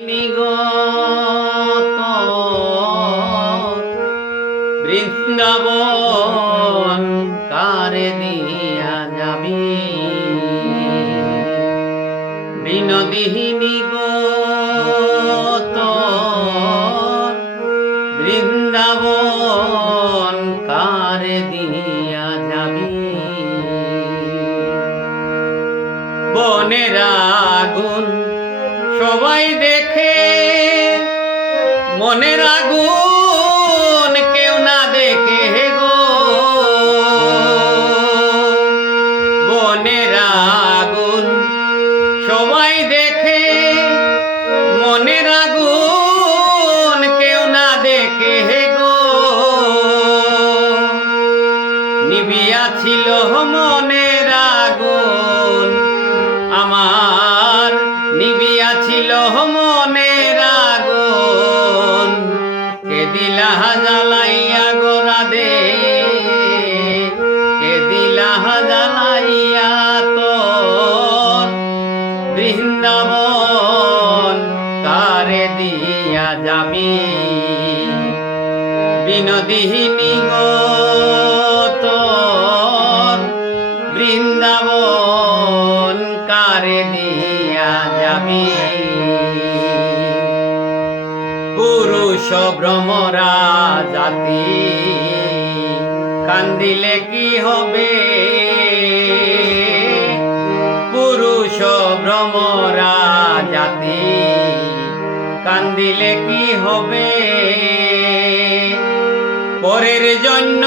নিগত বৃন্দাবন কারে দিয়া যাবি? বিনোদিনী গত বৃন্দাবন কারে দিয়া যাবি? বনের আগুন সবাই দেখে মনের আগুন কেউ না দেখে গো। বনের আগুন সবাই দেখে, মনের আগুন কেউ না দেখে গো। নিবিয়া ছিল মনের বৃন্দাবন কারে দিয়া যাবি। বিনোদিনী গো, তোর বৃন্দাবন কারে দিয়া যাবি? পুরুষ ভ্রমরা জাতি, কান্দিলে কি হবে? ভ্রমরা জাতি কান্দিলে কি হবে? পরের জন্য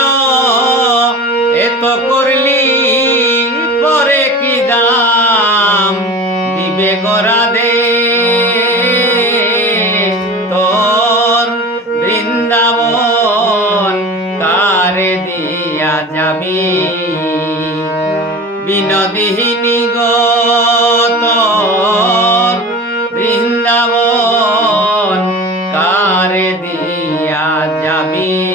এত করলি, পরে কি দাম দিবে গরা দে? তোর বৃন্দাবন কারে দিয়া যাবি? বিনোদিনী গো যাবি